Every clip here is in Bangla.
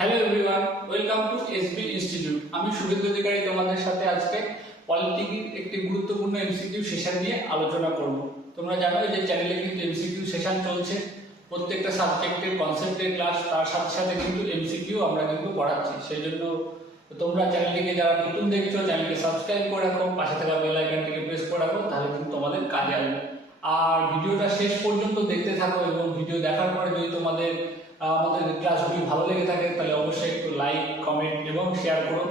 Hello everyone, welcome to SB institute. আমি শুভেন্দু অধিকারী তোমাদের সাথে আজকে পলিটিক্যাল একটি গুরুত্বপূর্ণ এমসিকিউ সেশন নিয়ে আলোচনা করব। তোমরা জানো যে চ্যানেলে কিন্তু এমসিকিউ সেশন চলছে, প্রত্যেকটা সাবজেক্টের কনসেপ্টের ক্লাস, তার সাথে সাথে কিন্তু এমসিকিউ আমরা কিন্তু পড়াচ্ছি। সেই জন্য তোমরা চ্যানেলটিকে যারা নতুন দেখছো চ্যানেলকে সাবস্ক্রাইব করে রাখো, পাশে থাকা বেল আইকনটিকে প্রেস করে রাখো, তাহলে কিন্তু তোমাদের কাজে আসবে। আর ভিডিওটা শেষ পর্যন্ত দেখতে থাকো এবং ভিডিও দেখার পরে যদি তোমাদের আমাদের ক্লাসগুলি ভালো লেগে থাকে তাহলে অবশ্যই একটু লাইক, কমেন্ট এবং শেয়ার করো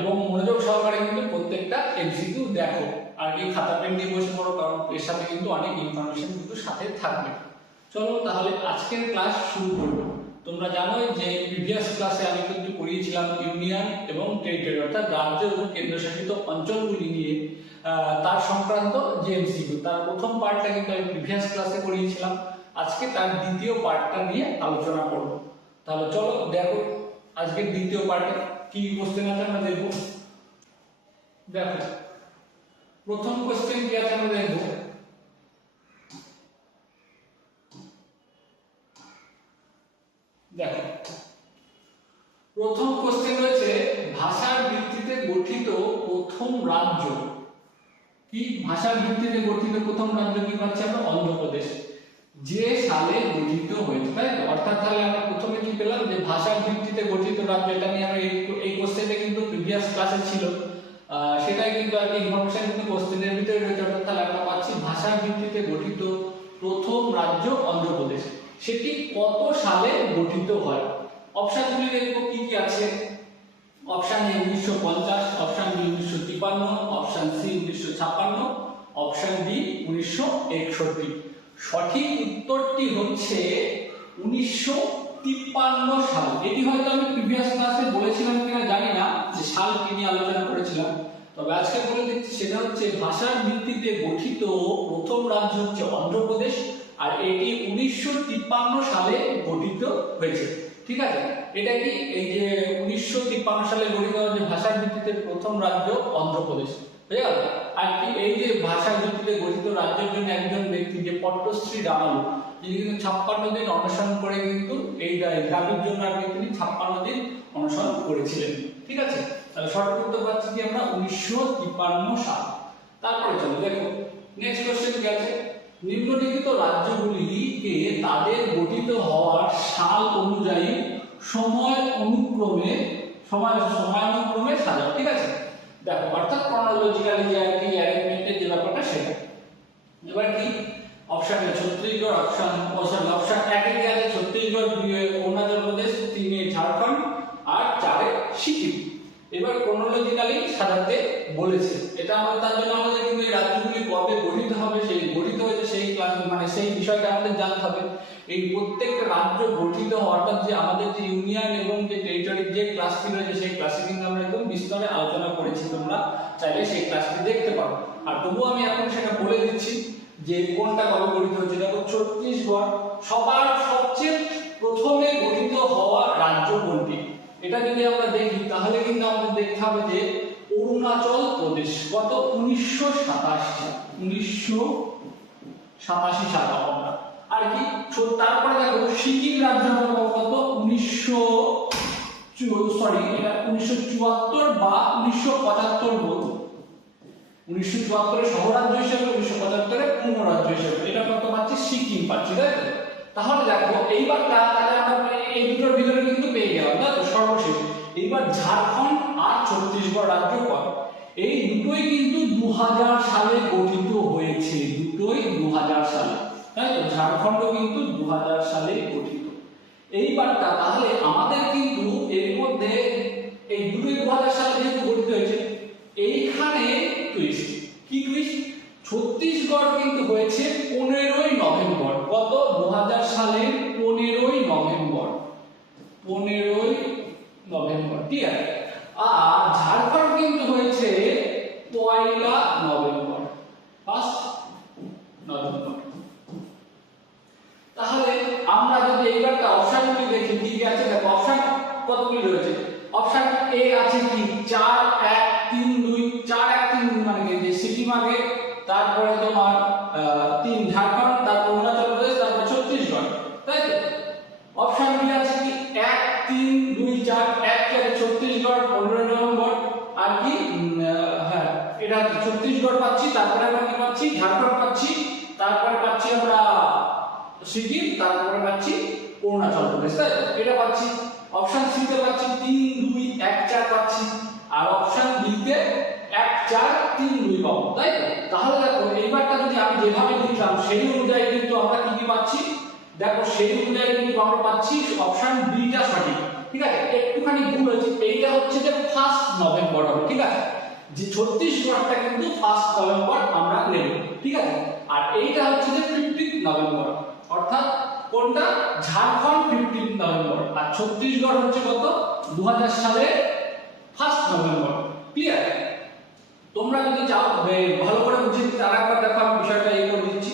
এবং মনোযোগ সহকারে কিন্তু প্রত্যেকটা এমসিকিউ দেখো। আর কি খাতা পেন নিয়ে বসে পড়ো, কারণ এর সাথে কিন্তু অনেক ইনফরমেশন কিন্তু সাথে থাকবে। চলো তাহলে আজকের ক্লাস শুরু করব। তোমরা জানো যে প্রিভিয়াস ক্লাসে আমি কিন্তু পড়িয়েছিলাম ইউনিয়ন এবং টেরিটরি, অর্থাৎ রাজ্য এবং কেন্দ্রশাসিত অঞ্চলগুলি নিয়ে তার সংক্রান্ত যে এমসিকিউ, তার প্রথম পার্টটা কিন্তু আমি প্রিভিয়াস ক্লাসে পড়িয়েছিলাম। আজকে তার দ্বিতীয় পার্টটা নিয়ে আলোচনা করব। তাহলে চলো দেখো আজকের দ্বিতীয় পার্টে কি কোশ্চেন আছে আমরা দেখব। দেখো প্রথম কোশ্চেন কি আছে আমরা দেখব। দেখো প্রথম কোশ্চেন রয়েছে ভাষার ভিত্তিতে গঠিত প্রথম রাজ্য কি? ভাষার ভিত্তিতে গঠিত প্রথম রাজ্য কি পাচ্ছি আমরা? অন্ধ্রপ্রদেশ। যে সালে গঠিত হয়েছে, তাই তো? অর্থাৎ তাহলে আমরা প্রথমে কি পেলাম যে ভাষার ভিত্তিতে গঠিত রাজ্য, এটা নিয়ে আমরা এই কোশ্চেনটা কিন্তু প্রিভিয়াস ক্লাসে ছিল, সেটাই কিন্তু আর কি ইনফরমেশন কিন্তু কোশ্চেনের ভিতরে রয়েছে। অর্থাৎ তাহলে আমরা পাচ্ছি ভাষার ভিত্তিতে গঠিত প্রথম রাজ্য অন্ধ্রপ্রদেশ। সেটি কত সালে গঠিত হয়? অপশনগুলি দেখবো কি কি আছে। Option A 1950, option B 1953, option C 1956, option D 1961। সঠিক উত্তরটি হচ্ছে 1953 সাল। এটি হয়তো আমি প্রিভিয়াস ক্লাসে বলেছিলাম কিনা জানি না, যে সাল কি নিয়ে আলোচনা করেছিলাম, তবে আজকে বলে দিচ্ছি সেটা হচ্ছে ভাষার ভিত্তিতে গঠিত প্রথম রাজ্য হচ্ছে অন্ধ্রপ্রদেশ, আর এটি 1953 সালে গঠিত হয়েছে। ঠিক আছে, এটা কি এই যে 1953 সালে গঠিত যে ভাষার ভিত্তিতে প্রথম রাজ্য অন্ধ্রপ্রদেশ, বুঝে গেল? আর কি এই যে ভাষার ভিত্তিতে গঠিত রাজ্যের জন্য একজন ব্যক্তি যে পট্টশ্রী রামালু, যিনি কিন্তু 56 দিন অনশন করে কিন্তু এই দাবির জন্য আর কি তিনি 56 দিন অনশন করেছিলেন। ঠিক আছে, তাহলে সঠিক উত্তর পাচ্ছি কি আমরা 1953 সাল। তারপরে চলো দেখো নেক্সট কোশ্চেন কি আছে। নিম্নলিখিত রাজ্যগুলিকে তাদের গঠিত হওয়ার সাল অনুযায়ী সময়ানুক্রমে সাজাও। ঠিক আছে, দেখো অর্থাৎ ক্রনোলজিক্যালি যে আর কি অ্যারেঞ্জমেন্টের যে ব্যাপারটা সেটা। এবার কি অপশন এ ছত্তিশগড়, অপশন এক এ আছে ছত্তিশগড়, 2 এ অরুণাচল প্রদেশ, 3 এ ঝাড়খণ্ড আর 4 এ সিকিম। এবার ক্রনোলজিক্যালি সাজাতে বলেছে। এটা আমাদের তার জন্য আমাদের কিন্তু এই রাজ্যগুলি কবে গঠিত হবে, সেই গঠিত হয়েছে সেই ক্লাস মানে সেই বিষয়টা আমাদের জানতে হবে। এই প্রত্যেকটা রাজ্য গঠিত হওয়াটা যে আমাদের যে ইউনিয়ন এবং যে টেরিটরির যে ক্লাসটি রয়েছে সেই ক্লাসে কিন্তু আমরা একদম বিস্তারে আলোচনা করেছি, তোমরা চাইলে সেই ক্লাসটি দেখতে পারো। আর তবুও আমি এখন সেটা বলে দিচ্ছি যে কোনটা কবে গঠিত হচ্ছে। দেখো ছত্তিশগড় সবার সবচেয়ে প্রথমে গঠিত হওয়া রাজ্য কোনটি, এটা যদি আমরা দেখি তাহলে কিন্তু আমাদের দেখতে হবে যে অরুণাচল প্রদেশ। কত? 1987 সাল আমরা। আর কি তারপরে দেখো সিকিম রাজ্য কত? 1974 বা 1975 বলবো। 1974 সহরাজ্য হিসেবে, 1975 পূর্ণ রাজ্য হিসেবে। এটা কত পাচ্ছি? সিকিম পাচ্ছি, তাই তো? তাহলে দেখো এইবার তাহলে আমরা এই দুটোর ভিতরে কিন্তু পেয়ে গেলাম, তাই তো? সর্বশেষ এইবার ঝাড়খণ্ড আর ছত্তিশগড় রাজ্য কত? এই দুটোই কিন্তু 2000 সালে গঠিত হয়েছে, দুটোই 2000 সালে, তাই তো? ঝাড়খণ্ড কিন্তু 2000 সালে গঠিত। এইবারটা তাহলে আমাদের কিন্তু এর মধ্যে এই দুটোই 2000 সালে যেহেতু গঠিত হয়েছে, এইখানে টুইস্ট। কি টুইস্ট? ছত্তিশগড় কিন্তু হয়েছে 15ই নভেম্বর। কত? 2000 সালের 15ই নভেম্বর। 15ই নভেম্বর, ঠিক আছে? আর ঝাড়খণ্ড কিন্তু হয়েছে 1 নভেম্বর, 1 নভেম্বর। তাহলে আমরা যদি এইবারটা অপশনগুলি দেখি কি কি আছে, দেখো অপশন কতগুলি রয়েছে। অপশন এ আছে কি 4 1 3 2, 4 1 3 মানে কি যে সিকিম আগে, তারপরে তোমার 3 ঝাড়খণ্ড, তারপর অরুণাচল প্রদেশ, তারপর ছত্তিশগড়, তাই তো? অপশন বি আছে কি 1 3 চার, এক চারে ছত্তিশগড় 15 নভেম্বর, আর কি হ্যাঁ এটা ছত্তিশগড় পাচ্ছি, তারপরে আমরা কি পাচ্ছি ঝাড়খণ্ড পাচ্ছি, তারপরে পাচ্ছি আমরা সিকিম, তারপরে পাচ্ছি অরুণাচল প্রদেশ, তাই এটা পাচ্ছি। অপশন সি তে পাচ্ছি 3 2 1 4 পাচ্ছি, আর অপশন বি তে 1 4 3 2 পাবো, তাই তো? তাহলে দেখো এইবারটা যদি আমি যেভাবে লিখলাম সেই অনুযায়ী কিন্তু আমরা কি কি পাচ্ছি, দেখো সেই অনুযায়ী কিন্তু আমরা পাচ্ছি অপশন বি টা সঠিক, ঠিক আছে? একটুখানি ভুল হচ্ছে, এইটা হচ্ছে যে 1 নভেম্বর হবে, ঠিক আছে? যে ছত্তিশগড়টা কিন্তু 1 নভেম্বর আমরা নেব, ঠিক আছে? আর এইটা হচ্ছে যে 15 নভেম্বর, অর্থাৎ কোনটা ঝাড়খণ্ড 15 নভেম্বর, আর ছত্তিশগড় হচ্ছে কত 2000 সালে 1 নভেম্বর। ক্লিয়ার? তোমরা যদি চাও ভালো করে বুঝে নিতে আরেকবার দেখো, আমি বিষয়টা এই করে দিচ্ছি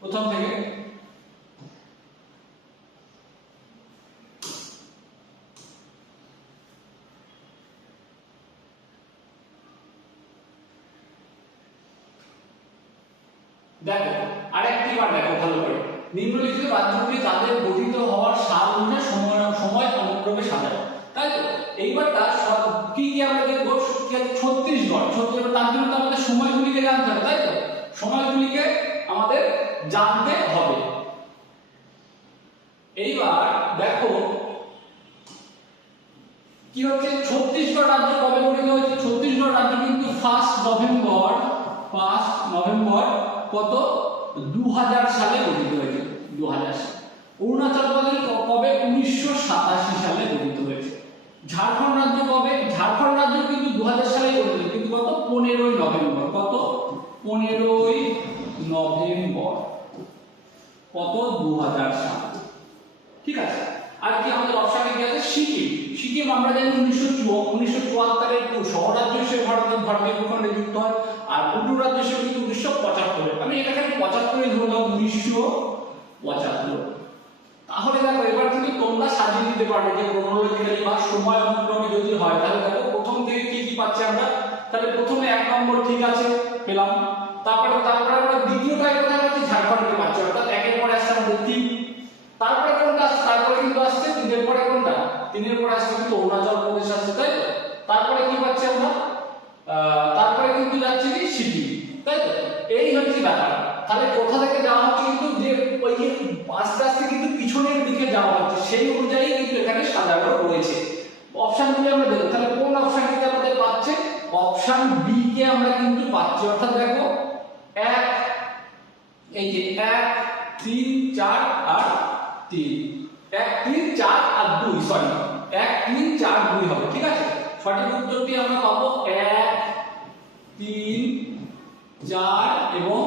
প্রথম থেকে। দেখো আরেকটিবার দেখো ভালো করে, নিম্নলিখিত রাজ্যগুলি তাদের গঠিত হওয়ার সাল অনুযায়ী সময় অনুক্রমে সাজায়, তাই তো? এইবারটা কি কি আমরা দেখবো, ছত্তিশগড় তার জন্য তো আমাদের সময়গুলিকে জানতে হবে, তাই তো? সময়গুলিকে আমাদের জানতে হবে। এইবার দেখো কি হচ্ছে, ছত্তিশগড় রাজ্য কবে গঠিত হয়েছে? ছত্তিশগড় রাজ্য কিন্তু 1 নভেম্বর কত 2000 সালে গঠিত হয়েছে, 2000 সালে। অরুণাচল প্রদেশ কবে 1987 সালে গঠিত হয়েছে। ঝাড়খণ্ড রাজ্য কবে? ঝাড়খণ্ড রাজ্য কিন্তু 2000 সালে গঠিত, কিন্তু কত 15 নভেম্বর, কত 15 নভেম্বর কত 2000 সাল, ঠিক আছে? আর কি আমাদের অপশনে কি আছে, সিকিম আমরা জানি 1974 এর শহর রাজ্য হিসেবে ভারতীয় ভূখণ্ডে যুক্ত হয়, আর পুরো রাজ্য হিসেবে কিন্তু 1975, আমি এটাকে 75 ধরলাম, 1975। তাহলে দেখো এবার কিন্তু তোমরা সাজিয়ে দিতে পারবে যে ক্রোনোলজিক্যালি বা সময় অনুক্রমে যদি হয়, তাহলে দেখো প্রথম থেকে কি কি পাচ্ছি আমরা। তাহলে প্রথমে 1 নম্বর ঠিক আছে পেলাম, তারপরে আমরা দ্বিতীয়টায় কোথায় পাচ্ছি, ঝাড়খণ্ডকে পাচ্ছি, অর্থাৎ একের পরে আসছে আমাদের 3, তারপরে কোনটা, তারপরে কিন্তু আসছে 3 এর পরে কোনটা, 3 এর পরে আসছে কিন্তু অরুণাচল প্রদেশ আসছে, তাই তো? তারপরে কি পাচ্ছি আমরা, তারপরে কিন্তু যাচ্ছে কি সিকিম, তাই তো? এই হচ্ছে ব্যাপার। তাহলে কোথা থেকে যাওয়া হচ্ছে কিন্তু যে ওই যে আস্তে আস্তে কিন্তু পিছনের দিকে যাওয়া হচ্ছে, সেই অনুযায়ী কিন্তু এখানে সাজানো রয়েছে। অপশনগুলো আমরা দেখব, তাহলে কোন অপশনটিতে আমাদের পাচ্ছে, অপশন বি কে আমরা কিন্তু পাচ্ছি, অর্থাৎ দেখো 1 এই যে 1 3 4 আর 3, 1 3 4 আর 2, সরি 1 3 4 2 হবে, ঠিক আছে? সঠিক উত্তরটি আমরা পাবো 1 3 4 এবং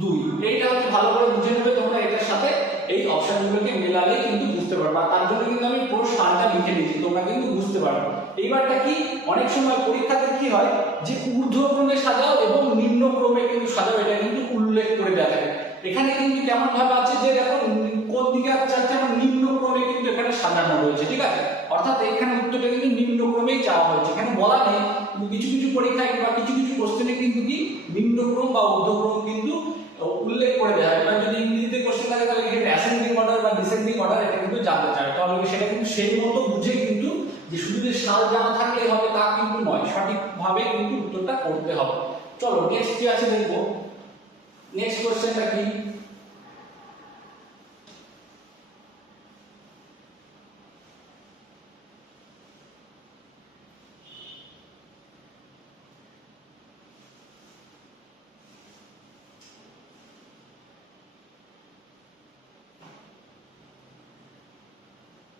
2। এইটা হচ্ছে ভালো করে বুঝে নেবে তোমরা, এটার সাথে এই অপশনগুলোকে মেলালে কিন্তু বুঝতে পারবে, আর তার জন্য কিন্তু আমি পুরো সারটা লিখে দিয়েছি, তোমরা কিন্তু বুঝতে পারবে। এইবারটা কি, অনেক সময় পরীক্ষাতে কি হয় যে ঊর্ধ্বক্রমে সাজাও এবং নিম্নক্রমে কিন্তু সাজাও, এটা কিন্তু উল্লেখ করে দেওয়া থাকে। এখানে কিন্তু কেমন ভাবে আছে যে দেখো কোন দিকে আছে, আমার নিম্নক্রমে কিন্তু এখানে সাজানো রয়েছে, ঠিক আছে? অর্থাৎ এখানে উত্তরটা কিন্তু নিম্নক্রমেই চাওয়া হয়েছে, এখানে বলা নেই, কিছু কিছু পরীক্ষায় বা কিছু কিছু কোশ্চেনে কিন্তু কি নিম্নক্রম বা ঊর্ধ্বক্রম কিন্তু উল্লেখ করে দেওয়া হয়। এবার যদি ইংরেজিতে কোশ্চেন থাকে তাহলে এখানে অ্যাসেন্ডিং অর্ডার বা ডিসেন্ডিং অর্ডার এটা কিন্তু জানতে চায়, তাহলে সেটা কিন্তু সেই মতো বুঝে কিন্তু, যে শুধু যে সাল জানা থাকলেই হবে তা কিন্তু নয়, সঠিকভাবে কিন্তু উত্তরটা করতে হবে। চলো নেক্সট কি আছে দেখবো। নেক্সট কোশ্চেনটা কি,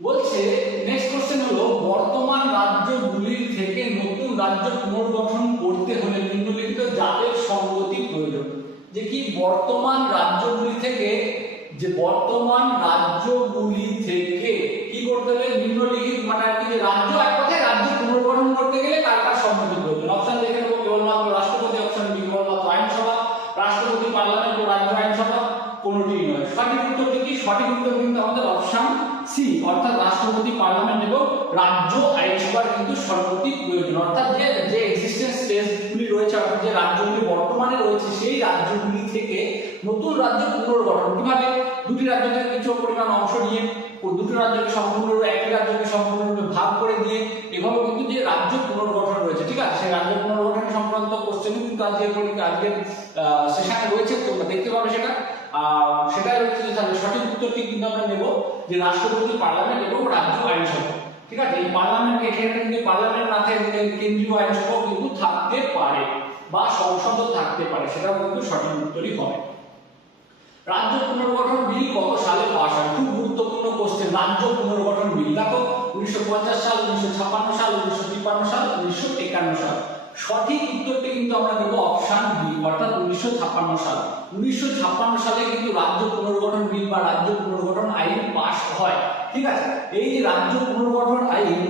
বলছে নেক্সট কোশ্চেন হলো, বর্তমান রাজ্যগুলির থেকে নতুন রাজ্য পুনর্গঠন করতে হলে নিম্নলিখিত জাতের সংগতি প্রয়োজন। যে কি বর্তমান রাজ্যগুলি থেকে, যে বর্তমান রাজ্যগুলি থেকে কি করতে হলে নিম্নলিখিত, মানে আর কি যে রাজ্য, এক কথায় রাজ্য পুনর্গঠন করতে গেলে কার কার সম্মতি প্রয়োজন। অপশন দেখে নেবো, কেবলমাত্র রাষ্ট্রপতি, অপশন বি কেবলমাত্র আইনসভা, রাষ্ট্রপতি, পার্লামেন্ট ও রাজ্য আইনসভা, কোনোটিই নয়। সঠিক উত্তরটি কি, সঠিক উত্তর কিন্তু আমাদের অপশন সি, অর্থাৎ রাষ্ট্রপতি, পার্লামেন্ট এবং রাজ্য আইনসভার কিন্তু সম্মতি প্রয়োজন। অর্থাৎ যে এক্সিস্টেন্স স্টেটগুলি রয়েছে, অর্থাৎ যে রাজ্যগুলি বর্তমানে রয়েছে সেই রাজ্যগুলি থেকে নতুন রাজ্য পুনর্গঠন কিভাবে, দুটি রাজ্য থেকে কিছু পরিমাণ অংশ নিয়ে দুটি রাজ্যকে সম্পূর্ণরূপে একটি রাজ্যকে সম্পূর্ণরূপে ভাগ করে দিয়ে এভাবে কিন্তু যে রাজ্য পুনর্গঠন রয়েছে, ঠিক আছে, সেই রাজ্য পুনর্গঠন সংক্রান্ত কোশ্চেন কিন্তু আজকের সেশনে রয়েছে, তোমরা দেখতে পাবে সেটা। সেটাই হচ্ছে যে তাহলে সঠিক উত্তরটি কিন্তু আমরা নেব যে রাষ্ট্রপতি, পার্লামেন্ট এবং রাজ্য আইনসভা, ঠিক আছে। এই পার্লামেন্ট এখানে কিন্তু পার্লামেন্ট না থাকলে কেন্দ্রীয় আইনসভা কিন্তু থাকতে পারে বা সংসদও থাকতে পারে, সেটাও কিন্তু সঠিক উত্তরই হবে। রাজ্য পুনর্গঠন বিল কত সালে পাস হয়? খুব গুরুত্বপূর্ণ কোশ্চেন। রাজ্য পুনর্গঠন বিল দেখো 1950 সাল, 1956 সাল, 1953 সাল, 1951 সাল। সঠিক উত্তরটি কিন্তু আমরা দেব অপশন বি, অর্থাৎ 1956 সাল। 1956 সালে কিন্তু রাজ্য পুনর্গঠন বিল বা রাজ্য পুনর্গঠন আইন পাস হয়, ঠিক আছে। এই যে রাজ্য পুনর্গঠন আইন,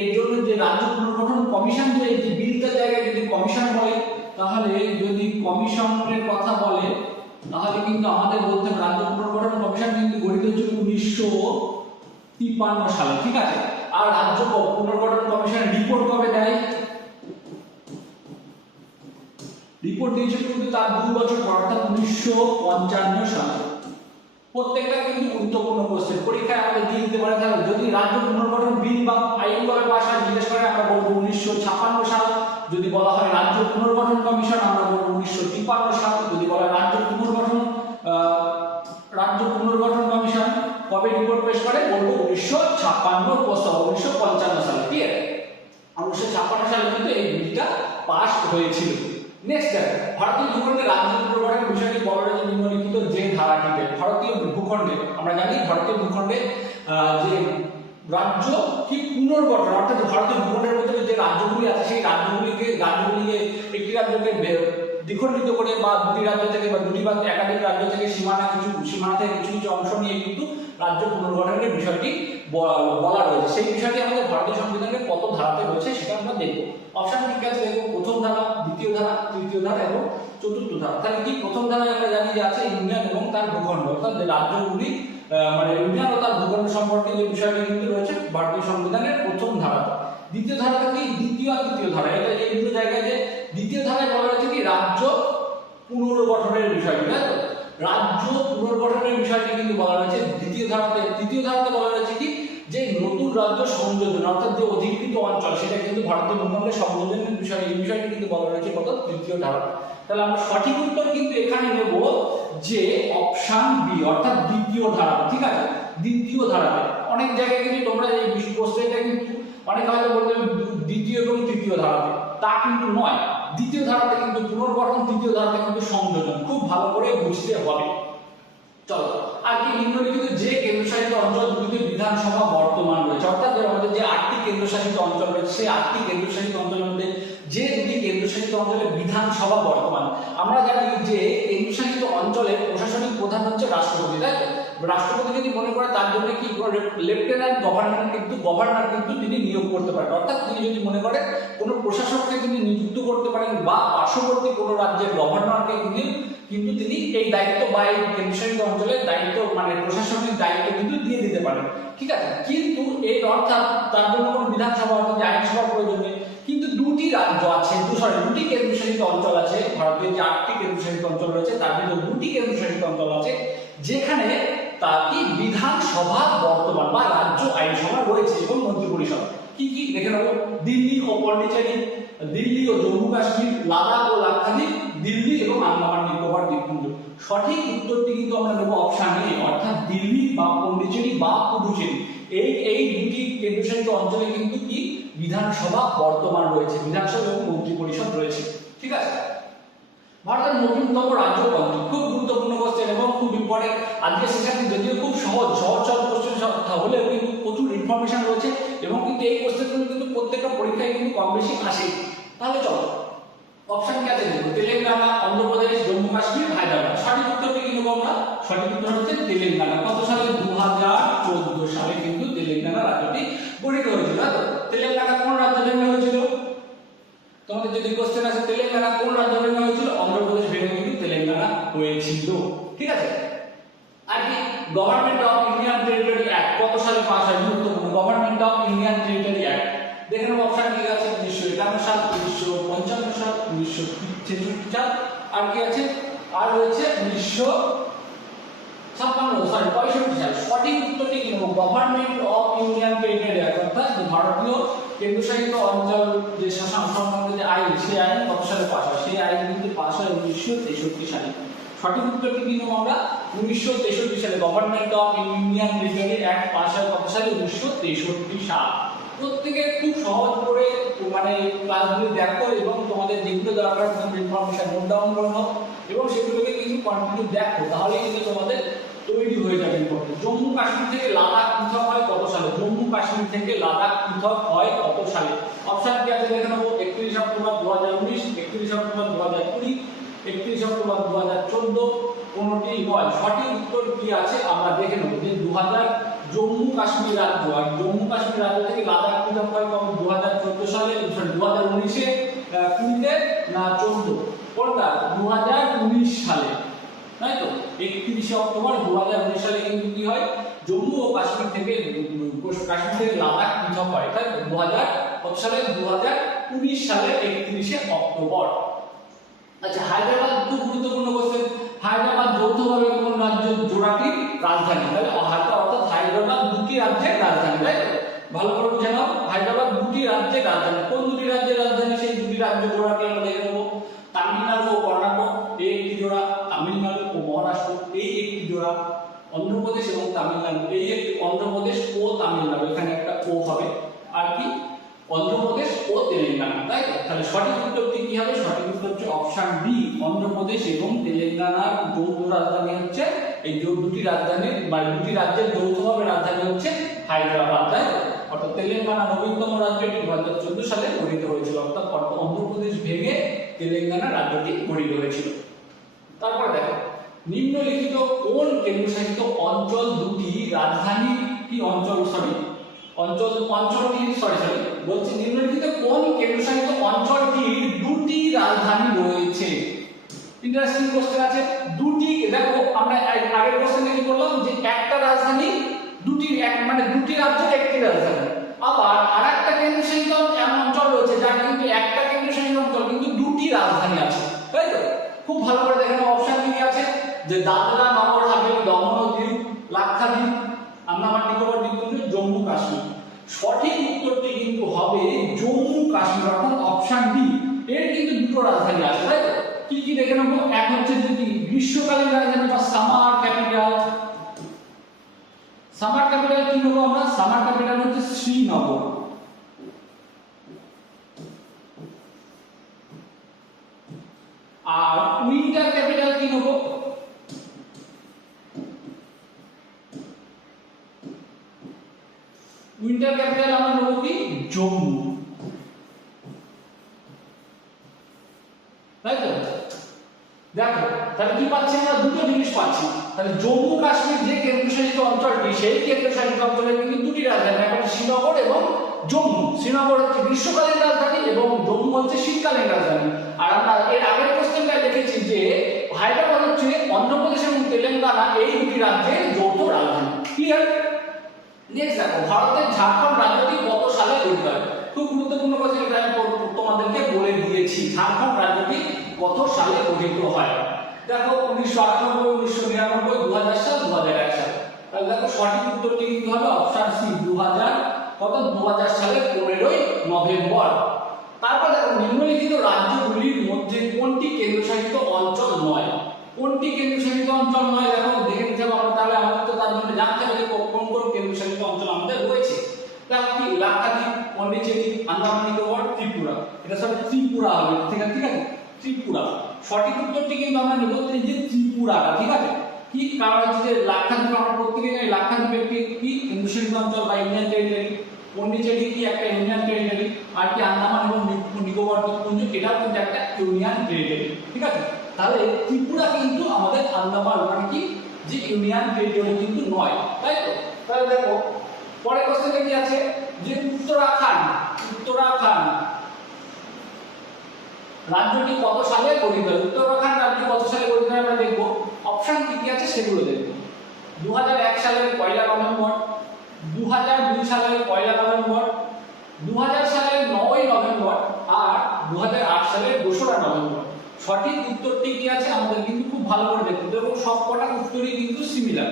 এর জন্য যে রাজ্য পুনর্গঠন কমিশন, যে এই যে বিলটার জায়গায় যদি কমিশন বলে, তাহলে যদি কমিশনের কথা বলে তাহলে কিন্তু আমাদের বলতে হবে রাজ্য পুনর্গঠন কমিশন কিন্তু গঠিত হয়েছিল 1953 সালে, ঠিক আছে। আর রাজ্য পুনর্গঠন কমিশন রিপোর্ট কবে দেয়? রিপোর্ট দিয়েছিল কিন্তু তার 2 বছর পর, অর্থাৎ 1955 সালে। প্রত্যেকটা কিন্তু গুরুত্বপূর্ণ কোশ্চেন, পরীক্ষায় আমাদের দিয়ে দিতে পারে। তাহলে যদি রাজ্য পুনর্গঠন বিল বা আইন কবে পাস হয় জিজ্ঞেস করে, আমরা বলবো 1956 সাল। যদি বলা হয় রাজ্য পুনর্গঠন কমিশন, আমরা বলবো 1953 সাল। যদি বলা হয় রাজ্য পুনর্গঠন কমিশন কবে রিপোর্ট পেশ করে, বলবো 1955 সালে, ঠিক আছে। 1956 সালে কিন্তু এই বিলটা পাস হয়েছিল। নেক্সট ভারতীয় ভূখণ্ডে রাজ্য পুনর্গঠনের বিষয়টি বলা হয়েছে নিম্নলিখিত যে ধারাটিতে। ভারতীয় ভূখণ্ডে আমরা জানি ভারতীয় ভূখণ্ডে যে রাজ্য কি পুনর্গঠন, অর্থাৎ ভারতীয় ভূখণ্ডের মধ্যে যে রাজ্যগুলি আছে সেই রাজ্যগুলিকে একটি রাজ্যকে দ্বিখণ্ডিত করে বা দুটি রাজ্য থেকে বা দুটি বা একাধিক রাজ্য থেকে সীমানা থেকে কিছু কিছু অংশ নিয়ে কিন্তু রাজ্য পুনর্গঠনের বিষয়টি বলা রয়েছে। সেই বিষয়টি আমাদের ভারতীয় সংবিধানের কত ধারাতে রয়েছে সেটা আমরা দেখব। অপশন ঠিক আছে, দেখব প্রথম ধারা, দ্বিতীয় ধারা, তৃতীয় ধারা এবং চতুর্থ ধারা। তাহলে কি প্রথম ধারায় আমরা জানি যে আছে ইউনিয়ন এবং তার ভূখণ্ড, অর্থাৎ যে রাজ্যগুলি মানে ইউনিয়ন ও তার ভূখণ্ড সম্পর্কে যে বিষয়টি কিন্তু রয়েছে ভারতীয় সংবিধানের প্রথম ধারা। দ্বিতীয় ধারাটা কি? দ্বিতীয় আর তৃতীয় ধারা। এটা এই দুটো জায়গায় যে দ্বিতীয় ধারায় বলা হয়েছে কি রাজ্য পুনর্গঠনের বিষয়টি, তাই তো। রাজ্য পুনর্গঠনের বিষয়টি কিন্তু বলা হয়েছে দ্বিতীয় ধারাতে। তৃতীয় ধারাতে বলা হয়েছে কি যে নতুন রাজ্য সংযোজন, অর্থাৎ যে অধিকৃত অঞ্চল সেটা কিন্তু ভারতীয় ভূখণ্ডে সংযোজনের বিষয়, এই বিষয়টি কিন্তু বলা হয়েছে কত? তৃতীয় ধারা। তাহলে আমরা সঠিক উত্তর কিন্তু এখানে নেব যে অপশন বি, অর্থাৎ দ্বিতীয় ধারা, ঠিক আছে। দ্বিতীয় ধারাতে অনেক জায়গায় কিন্তু তোমরা এই কোশ্চেনটা কিন্তু অনেক হয়তো বলতে দ্বিতীয় এবং তৃতীয় ধারাতে, তা কিন্তু নয়। দ্বিতীয় ধারাতে কিন্তু পুনর্গঠন, তৃতীয় ধারাতে কিন্তু সংযোজন, খুব ভালো করে বুঝতে হবে। চলো আর কি নিম্নলিখিত যে কেন্দ্রশাসিত অঞ্চলগুলিতে বিধানসভা বর্তমান রয়েছে, অর্থাৎ আমাদের যে 8টি কেন্দ্রশাসিত অঞ্চল রয়েছে সেই 8টি কেন্দ্রশাসিত অঞ্চলের মধ্যে যে দুটি কেন্দ্রশাসিত অঞ্চলে বিধানসভা বর্তমান। আমরা জানি যে কেন্দ্রশাসিত অঞ্চলের প্রশাসনিক প্রধান হচ্ছে রাষ্ট্রপতি, তাই তো। রাষ্ট্রপতি যদি মনে করে তার জন্য কি লেফটেন্যান্ট গভর্নর কিন্তু তিনি নিয়োগ করতে পারেন, অর্থাৎ তিনি যদি মনে করেন কোনো প্রশাসককে তিনি নিযুক্ত করতে পারেন বা পার্শ্ববর্তী কোনো রাজ্যের গভর্নরকে কিন্তু তিনি এই দায়িত্ব বা এই কেন্দ্রশাসিত অঞ্চলের দায়িত্ব মানে প্রশাসনিক দায়িত্ব কিন্তু দিয়ে দিতে পারেন, ঠিক আছে। কিন্তু এই অর্থাৎ তার জন্য কোনো বিধানসভা অর্থাৎ আইনসভার প্রয়োজন নেই। কিন্তু দুটি রাজ্য আছে, দুটি কেন্দ্রশাসিত অঞ্চল আছে, ভারতের যে 8টি কেন্দ্রশাসিত অঞ্চল রয়েছে তার মধ্যে দুটি কেন্দ্রশাসিত অঞ্চল আছে যেখানে তার কি বিধানসভা বর্তমান বা রাজ্য আইনসভা রয়েছে এবং মন্ত্রিপরিষদ। কি কি দেখে নেব? দিল্লি ও পন্ডিচেরি, দিল্লি ও জম্মু কাশ্মীর, লাদাখ ও লাক্ষাদ্বীপ, দিল্লি এবং আন্দামান নিকোবর দ্বীপপুঞ্জ। সঠিক উত্তরটি কিন্তু আমরা নেব অপশন এ, অর্থাৎ দিল্লি বা পন্ডিচেরি বা পুডুচেরি। এই দুটি কেন্দ্রশাসিত অঞ্চলে কিন্তু কি বিধানসভা বর্তমান রয়েছে, বিধানসভা এবং মন্ত্রিপরিষদ রয়েছে, ঠিক আছে। ভারতের নতুনতম রাজ্য কোনটি? খুব গুরুত্বপূর্ণ কোশ্চেন এবং খুব ইম্পর্টেন্ট। আজকে সেখানে যদিও খুব সহজ কোশ্চেন হলেও কিন্তু প্রচুর ইনফরমেশন রয়েছে এবং কিন্তু এই কোশ্চেনগুলো কিন্তু প্রত্যেকটা পরীক্ষায় কিন্তু কম বেশি আসে। তাহলে চলো অপশন কে আছে দেখো, তেলেঙ্গানা, অন্ধ্রপ্রদেশ, জম্মু কাশ্মীর, হায়দ্রাবাদ। সঠিক উত্তরটি কিন্তু আমরা সঠিক উত্তর হচ্ছে তেলেঙ্গানা। কত সালে? 2014 সালে কিন্তু তেলেঙ্গানা রাজ্যটি গঠিত হয়েছিল। তেলেঙ্গানা কোন রাজ্য ভেঙে হয়েছিল? তোমাদের যদি কোশ্চেন আছে তেলেঙ্গানা কোন রাজ্য ভেঙে হয়েছিল? অন্ধ্রপ্রদেশ ভেঙে কিন্তু তেলেঙ্গানা হয়েছিল, ঠিক আছে। আর কি government of Indian territory act কত সালে পাস হয়? গুরুত্বপূর্ণ। Government of Indian territory act দেখেন অপশন কি আছে? 1951 সাল, 1955 সাল, 1963 সাল, আর কি আছে? আর রয়েছে 1956 65 সাল। সঠিক উত্তরটি কি হবে? Government of Indian territory act, অর্থাৎ ভারতীয় কেন্দ্রশাসিত অঞ্চল যে শাসন সংক্রান্ত যে আইন, সেই আইন কত সালে পাস হয়? সেই আইন কিন্তু পাস হয় 1963 সালে। সঠিক উত্তরটি কি নেব আমরা? 1963 সালে government of Indian territory act pass হয় কত সালে? 1963 সাল। প্রত্যেকে খুব সহজ করে মানে ক্লাসগুলি দেখো এবং তোমাদের যেগুলো দরকার ইনফরমেশন নোট ডাউন করে নাও এবং সেগুলোকে কিন্তু কন্টিনিউ দেখো, তাহলে কিন্তু তোমাদের তৈরি হয়ে যাবে ইম্পর্টেন্ট। জম্মু কাশ্মীর থেকে লাদাখ পৃথক হয় কত সালে? জম্মু কাশ্মীর থেকে লাদাখ পৃথক হয় কত সালে? অপশন কি আছে দেখে নেবো। 31 অক্টোবর 2019, 31 অক্টোবর 2020, 31 অক্টোবর 2014, কোনটি নয়। সঠিক উত্তর কি আছে আমরা দেখে নেব। যে 2000 জম্মু কাশ্মীর রাজ্য, আর জম্মু কাশ্মীর রাজ্য থেকে লাদাখ পৃথক হয় কবে? 2014 সালে, সরি 2019 এ, 20 না 14, কোনটা? 2019 সালে, তাই তো। 31 অক্টোবর 2019 সালে কিন্তু কি হয়? জম্মু ও কাশ্মীর থেকে কাশ্মীর থেকে লাদাখ পৃথক হয়, তাই তো। 2000 কত সালে? 2019 সালে 31 অক্টোবর। আচ্ছা, হায়দ্রাবাদ খুব গুরুত্বপূর্ণ কোশ্চেন। হায়দ্রাবাদ যৌথভাবে কোন রাজ্য জোড়াটির রাজধানী? তাহলে অর্থাৎ হায়দ্রাবাদ দুটি রাজ্যের রাজধানী, তাই তো। ভালো করে বুঝে নাও, হায়দ্রাবাদ দুটি রাজ্যের রাজধানী। কোন দুটি রাজ্যের রাজধানী? সেই দুটি রাজ্য জোড়াটি আমরা দেখে নেব। তামিলনাড়ু ও কর্ণাটক এই একটি জোড়া, তামিলনাড়ু ও মহারাষ্ট্র এই একটি জোড়া, অন্ধ্রপ্রদেশ এবং তামিলনাড়ু এই একটি, অন্ধ্রপ্রদেশ ও তামিলনাড়ু এখানে একটা ও হবে, আর কি অন্ধ্রপ্রদেশ ও তেলেঙ্গানা, তাই তো। তাহলে সঠিক উত্তরটি কি হবে? সঠিক উত্তর হচ্ছে অপশন ডি, অন্ধ্রপ্রদেশ এবং তেলেঙ্গানার যৌথ রাজধানী হচ্ছে, এই দুটি রাজধানীর বা দুটি রাজ্যের যৌথভাবে রাজধানী হচ্ছে হায়দ্রাবাদ, তাই তো। অর্থাৎ তেলেঙ্গানা নবীনতম রাজ্য, এটি 2014 সালে গঠিত হয়েছিল, অর্থাৎ অন্ধ্রপ্রদেশ ভেঙে তেলেঙ্গানা রাজ্যটি গঠিত হয়েছিল। তারপর দেখো, নিম্নলিখিত কোন কেন্দ্রশাসিত অঞ্চল দুটি রাজধানী কি অঞ্চল বলছি নিম্নলিখিত কোন কেন্দ্রশাসিত অঞ্চলটির দুটি রাজধানী রয়েছে? ইন্টারেস্টিং কোশ্চেন আছে। দুটি, দেখো আমরা আগের কোশ্চেনে কি করলাম যে একটা রাজধানী দুটি, মানে দুটি রাজ্যের একটি রাজধানী। আবার আরেকটা কেন্দ্রশাসিত এমন অঞ্চল রয়েছে যার কিন্তু একটা কেন্দ্রশাসিত অঞ্চল কিন্তু দুটি রাজধানী আছে, তাই তো। খুব ভালো করে দেখেন অপশন কি আছে, যে দাদরা নগর হাভেলি, দমন ও দিউ, লাক্ষাদ্বীপ, আন্দামান নিকোবর দ্বীপপুঞ্জ, জম্মু কাশ্মীর। সঠিক উত্তরটি কিন্তু হবে জম্মু কাশ্মীর, অর্থাৎ অপশন ডি। এর কিন্তু দুটো রাজধানী আছে, তাই তো। কি কি দেখে নেবো। এক হচ্ছে যদি গ্রীষ্মকালীন রাজধানী বা সামার ক্যাপিটাল। সামার ক্যাপিটাল কি নেবো আমরা? সামার ক্যাপিটাল হচ্ছে শ্রীনগর। আর উইন্টার ক্যাপিটাল কি নেবো? উইন্টার ক্যাপিটাল আমরা নেবো কি? জম্মু, তাই তো। দেখো তাহলে কি পাচ্ছি আমরা? দুটো জিনিস পাচ্ছি। তাহলে জম্মু কাশ্মীর যে কেন্দ্রশাসিত অঞ্চলটি, সেই কেন্দ্রশাসিত অঞ্চলের কিন্তু দুটি রাজধানী, একটা শ্রীনগর এবং জম্মু। শ্রীনগর হচ্ছে গ্রীষ্মকালীন রাজধানী এবং জম্মু হচ্ছে শীতকালীন রাজধানী। আর আমরা এর আগের কোশ্চেনটা দেখেছি যে হায়দ্রাবাদ হচ্ছে অন্ধ্রপ্রদেশ এবং তেলেঙ্গানা এই দুটি রাজ্যের যৌথ রাজধানী। ক্লিয়ার? নেক্সট দেখো, ভারতের ঝাড়খণ্ড রাজ্যটি কত সালে গঠিত হয়? খুব গুরুত্বপূর্ণ কোশ্চেন, এটা আমি তোমাদেরকে বলে দিয়েছি। ঝাড়খণ্ড রাজ্যটি কত সালে গঠিত হয়? দেখো 1998, 1999, 2000 সাল, 2001 সাল। তাহলে দেখো সঠিক উত্তরটি কিন্তু হবে অপশন সি, 2000 সালের 15ই নভেম্বর। তারপর দেখো, নিম্নলিখিত রাজ্যগুলির মধ্যে কোনটি কেন্দ্রশাসিত অঞ্চল নয়? কোনটি কেন্দ্রশাসিত অঞ্চল নয়? দেখো দেখে নিতে হবে আমরা, তাহলে আমাদের তো তার জন্য জানতে হবে যে কোন কোন কেন্দ্রশাসিত অঞ্চল আমাদের রয়েছে। দেখো কি, লাক্ষাদ্বীপ, পন্ডিচেরি, আন্দামান নিকোবর, ত্রিপুরা। এটা সব ত্রিপুরা হবে, ঠিক আছে, ত্রিপুরা। সঠিক উত্তরটি কিন্তু আমরা নেব যে ত্রিপুরাটা, ঠিক আছে। কি কারণ হচ্ছে যে লাক্ষাদ্বীপ আমরা প্রত্যেকে জানি লাক্ষাদ্বীপ একটি কি কেন্দ্রশাসিত অঞ্চল বা ইউনিয়ন টেরিটরি, পন্ডিচেরি কি একটা ইউনিয়ন টেরিটরি, আর কি আন্দামান এবং নিকোবর দ্বীপপুঞ্জ এটাও কিন্তু একটা ইউনিয়ন টেরিটরি, ঠিক আছে। তাহলে ত্রিপুরা কিন্তু আমাদের আন্দামান মানে কি যে ইউনিয়ন টেরিটরি কিন্তু নয়, তাই তো। তাহলে দেখো পরের কোশ্চেনে কি আছে, যে উত্তরাখণ্ড রাজ্যটি কত সালে গঠিত হয়? উত্তরাখণ্ড রাজ্য কত সালে গঠিত হয় আমরা দেখব। অপশন কি কি আছে সেগুলো দেখব। 2001 সালের 1 নভেম্বর, 2002 সালের 1 নভেম্বর, 2000 সালের 9 নভেম্বর, আর 2008 সালের 2 নভেম্বর। সঠিক উত্তরটি কি আছে আমাদের কিন্তু খুব ভালো করে দেখতে হবে এবং সবকটা উত্তরই কিন্তু সিমিলার।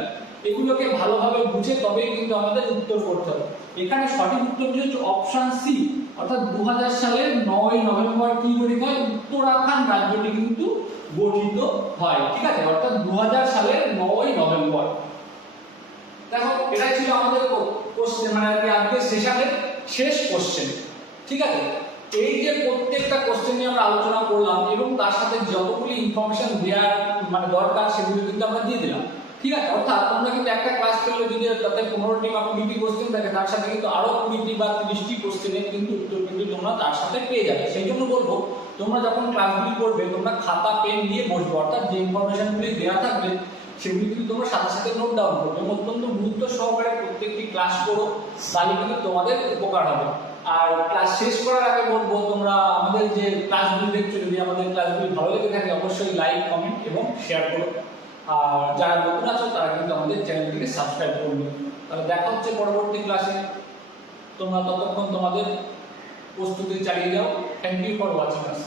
এগুলোকে ভালোভাবে বুঝে তবেই কিন্তু আমাদের উত্তর করতে হবে। এখানে সঠিক উত্তরটি হচ্ছে অপশন সি, অর্থাৎ 2000 সালের 9ই নভেম্বর কি গঠিত হয়, উত্তরাখণ্ড রাজ্যটি কিন্তু গঠিত হয়। ঠিক আছে, অর্থাৎ 2000 সালের 9ই নভেম্বর। দেখো এটাই ছিল আমাদের কোশ্চেন, মানে আজকে সেশনের শেষ কোশ্চেন। ঠিক আছে, এই যে প্রত্যেকটা কোশ্চেন নিয়ে আমরা আলোচনা করলাম এবং তার সাথে যতগুলি ইনফরমেশন দেওয়ার মানে দরকার সেগুলো কিন্তু আমরা দিয়ে দিলাম। ঠিক আছে, অর্থাৎ তোমরা কিন্তু একটা ক্লাস করলে যদি তাতে 15টি বা 20টি কোশ্চেন থাকে, তার সাথে কিন্তু আরো 20টি বা 30টি কোশ্চেনের কিন্তু উত্তর কিন্তু তোমরা তার সাথে পেয়ে যাবে। সেই জন্য বলবো তোমরা যখন ক্লাসগুলি করবে তোমরা খাতা পেন নিয়ে বসবে, অর্থাৎ যে ইনফরমেশনগুলি দেওয়া থাকবে সেগুলি কিন্তু তোমরা সাথে সাথে নোট ডাউন করবে এবং অত্যন্ত গুরুত্ব সহকারে প্রত্যেকটি ক্লাস করো, তাহলে কিন্তু তোমাদের উপকার হবে। আর ক্লাস শেষ করার আগে বলবো তোমরা আমাদের যে ক্লাসগুলি দেখছো, যদি আমাদের ক্লাসগুলি ভালো লেগে থাকে অবশ্যই লাইক, কমেন্ট এবং শেয়ার করো। আর যারা নতুন আছো তারা কিন্তু আমাদের চ্যানেলটিকে সাবস্ক্রাইব করবে। তাহলে দেখা হচ্ছে পরবর্তী ক্লাসে। তোমরা ততক্ষণ তোমাদের প্রস্তুতি চালিয়ে যাও। Thank you for watching us.